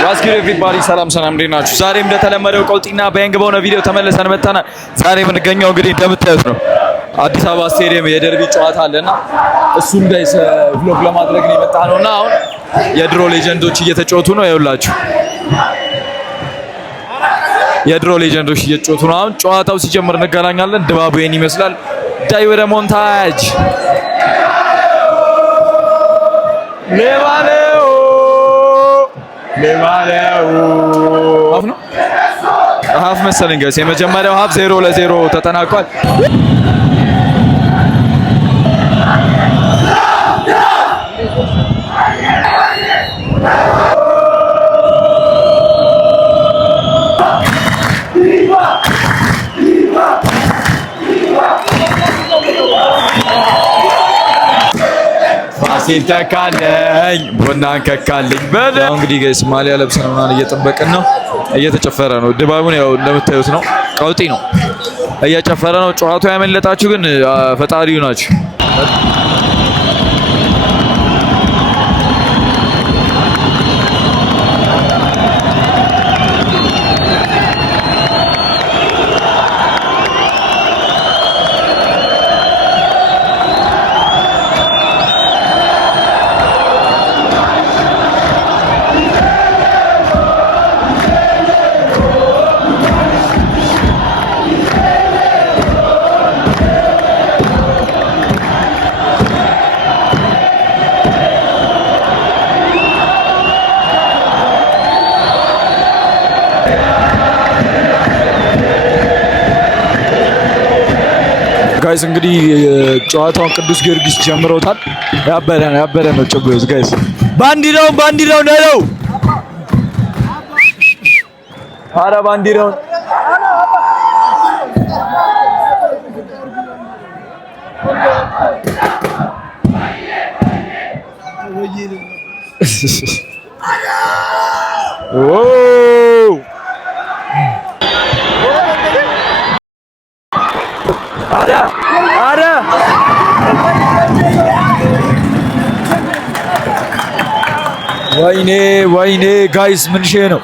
What's good everybody? ሰላም እንዴት ናችሁ? ዛሬም እንደተለመደው ቀውጢና በያንግ በሆነ ቪዲዮ ተመልሰን መጣናል። ዛሬ የምንገኘው እንግዲህ እንደምታዩት ነው አዲስ አበባ ስቴዲየም የደርቢ ጨዋታ አለና እሱን ጋይስ ቭሎግ ለማድረግ ነው የመጣነውና አሁን የድሮ ሌጀንዶች እየተጫወቱ ነው። ይኸውላችሁ የድሮ ሌጀንዶች እየተጫወቱ ነው። አሁን ጨዋታው ሲጀምር እንገናኛለን። ድባቡ ይሄን ይመስላል። ዳይ ወደ ሞንታጅ ሌባለው ሀፍ መሰለኝ ጋይስ የመጀመሪያው ሀፍ 0-0 ተጠናቋል። ፋሲል ተካለኝ ቡናን ከካለኝ በደም እንግዲህ ጋይስ ማሊያ ለብሰን ምናምን እየጠበቅን ነው። እየተጨፈረ ነው። ድባቡን ያው እንደምታዩት ነው። ቀውጢ ነው። እየጨፈረ ነው። ጨዋታው ያመለጣችሁ ግን ፈጣሪው ናችሁ። ጋይስ እንግዲህ ጨዋታውን ቅዱስ ጊዮርጊስ ጀምሮታል። ያበረ ነው ጨብዮስ ጋይስ ባንዲራውን ነው። አረ ባንዲራውን አረ ወይኔ ጋይስ ምን ሼ ነው?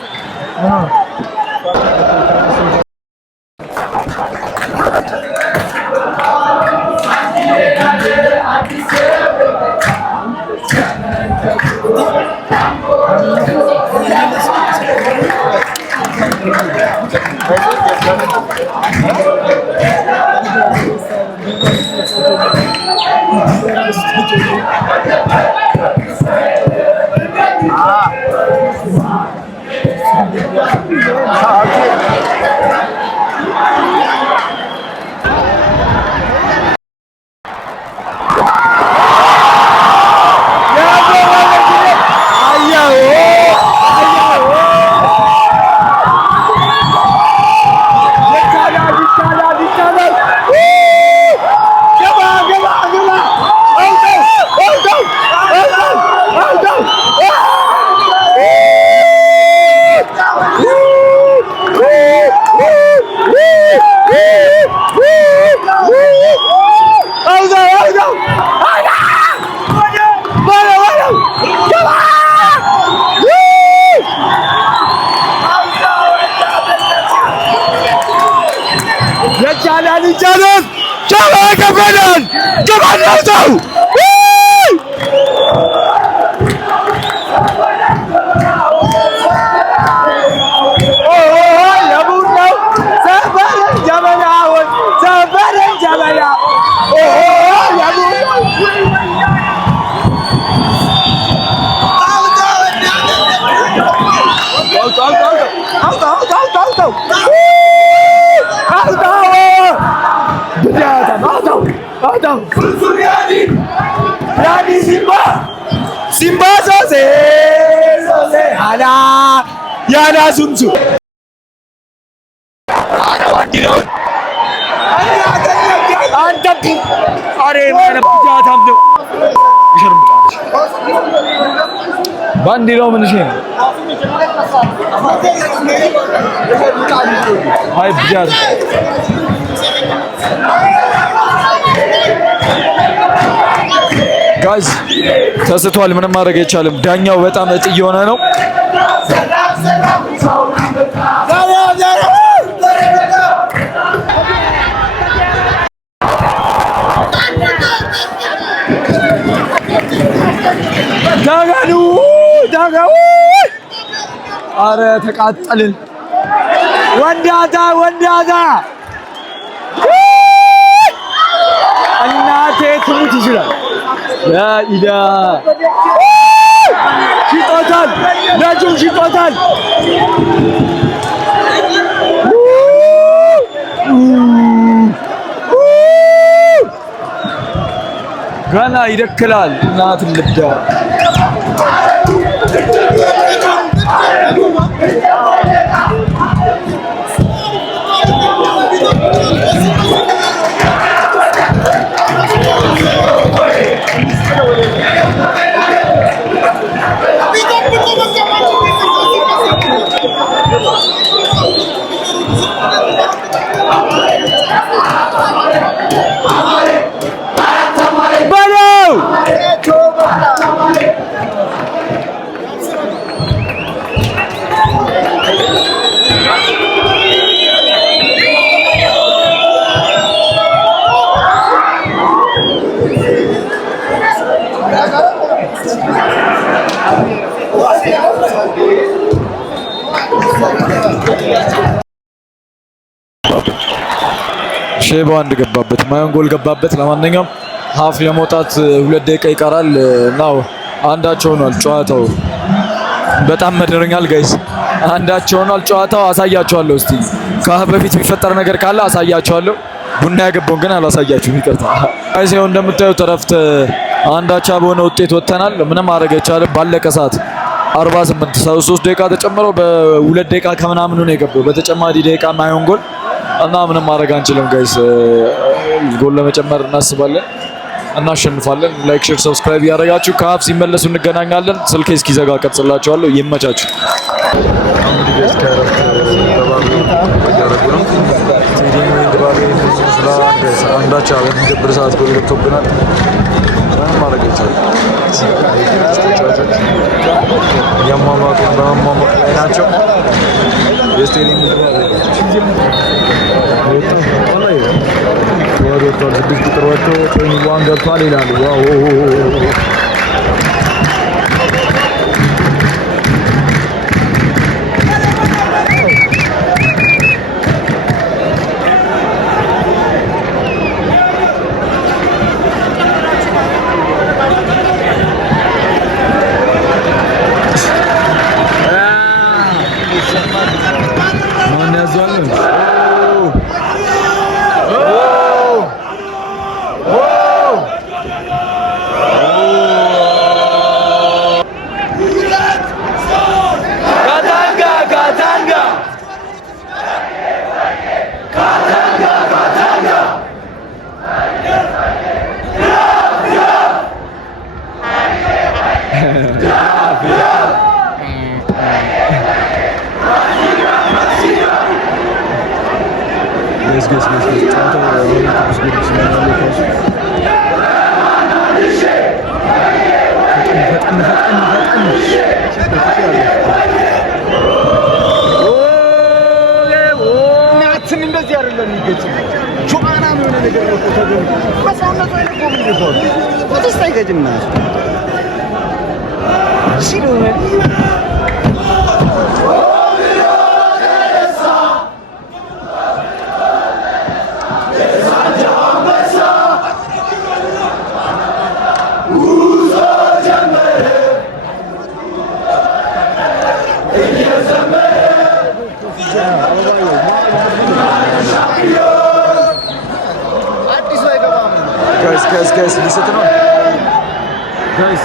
Simba sose ala yana zunzu अरे मैंने पूछा था हमने बांडिरो मनुष्य हाय बिजार ጋይስ ተስቷል። ምንም ማድረግ አይቻልም። ዳኛው በጣም እጥ እየሆነ ነው። አረ ተቃጠልን። ወንዳታ እናቴ ትሙት ይችላል። ላኢላ ሽጦታል፣ ነጁም ሽጦታል። ገና ይደክላል። እናት ልብዳ ሼባ አንድ ገባበት፣ ማየን ጎል ገባበት። ለማንኛውም ሀፍ ለመውጣት 2 ደቂቃ ይቀራል። ናው አንዳቸው ሆኗል ጨዋታው። በጣም መደረኛል ጋይስ። አንዳቸው ሆኗል ጨዋታው። አሳያችኋለሁ። እስቲ ከሀፍ በፊት የሚፈጠር ነገር ካለ አሳያችኋለሁ። ቡና ያገባውን ግን አላሳያችሁም፣ ይቅርታ ጋይስ። ይኸው እንደምታዩት እረፍት አንዳቻ በሆነ ውጤት ወጥተናል። ምንም ማድረግ አይቻልም። ባለቀ ሰዓት 48 3 ደቂቃ ተጨምሮ በ2 ደቂቃ ከምናምን ነው የገባው። በተጨማሪ ደቂቃ ማየን ጎል እና ምንም ማድረግ አንችልም ጋይስ። ጎል ለመጨመር እናስባለን፣ እናሸንፋለን። ላይክ፣ ሼር፣ ሰብስክራይብ ያደረጋችሁ ከሀፍ ሲመለሱ እንገናኛለን። ስልኬ እስኪዘጋ ቀርጽላችኋለሁ። ይመቻችሁ። አንዳቻ በሚደብር ሰዓት ጎል ገብቶብናል። ምንም ማድረግ አይቻልም። እያሟሟቁ በመሟሟቅ ላይ ናቸው። የስቴዲየም ወጥቷል። 6 ቁጥር ወጥቶ ቴኒዋን ገብቷል ይላሉ። ዋው guys, listen to me. Guys,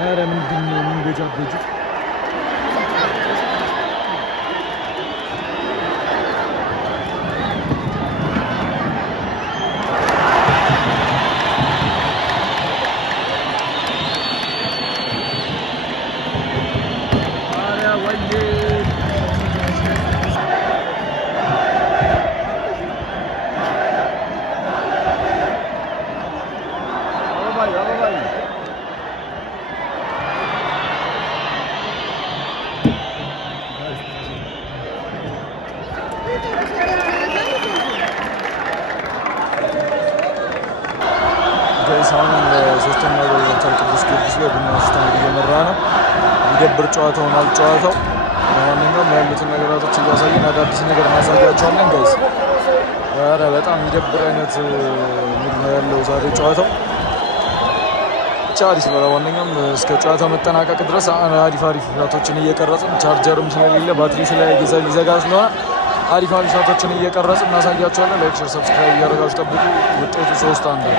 ኧረ ምንድን ነው የሚንገጫገጩት? ሳሁን ሶስተኛ ጎል ወጥቷል። ቅዱስ ጊዮርጊስ ላይ ቡና ስታንድ እየመራ ነው። የሚደብር ጨዋታ ሆኗል ጨዋታው። ለማንኛውም ያሉትን ነገራቶች እያሳየን አዳዲስ ነገር እናሳያቸዋለን ጋይስ። ኧረ በጣም የሚደብር አይነት ሙድ ነው ያለው ዛሬ ጨዋታው። ብቻ አሪፍ ነው። ለማንኛውም እስከ ጨዋታ መጠናቀቅ ድረስ አሪፍ ሻቶችን እየቀረጽን ቻርጀርም ስለሌለ ባትሪ ሊዘጋ ስለሆነ አሪፍ ሻቶችን እየቀረጽን እናሳያቸዋለን። ላይክ፣ ሼር፣ ሰብስክራይብ እያደረጋችሁ ጠብቁ። ውጤቱ 3-1 ነው።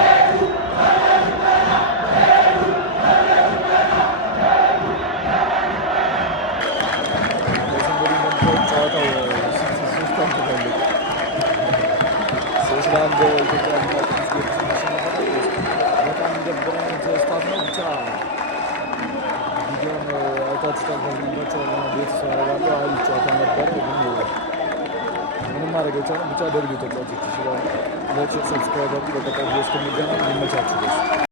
በጣም የሚደብረኝ ስታት ነው። ብቻ ቪዲዮን አይታችሁታል። ከሚመቸው ቤተሰብ ያደርጋለሁ። አሪፍ ጨዋታ ነበረ፣ ግን ምንም ማድረግ አይቻልም። ብቻ ደርቢ ተጫዋቾች ይችላሉ። ላይክ፣ ሰብስክራይብ አድርጉ። በቀጣይ ቪዲዮ እስክንገናኝ ይመቻችሁ።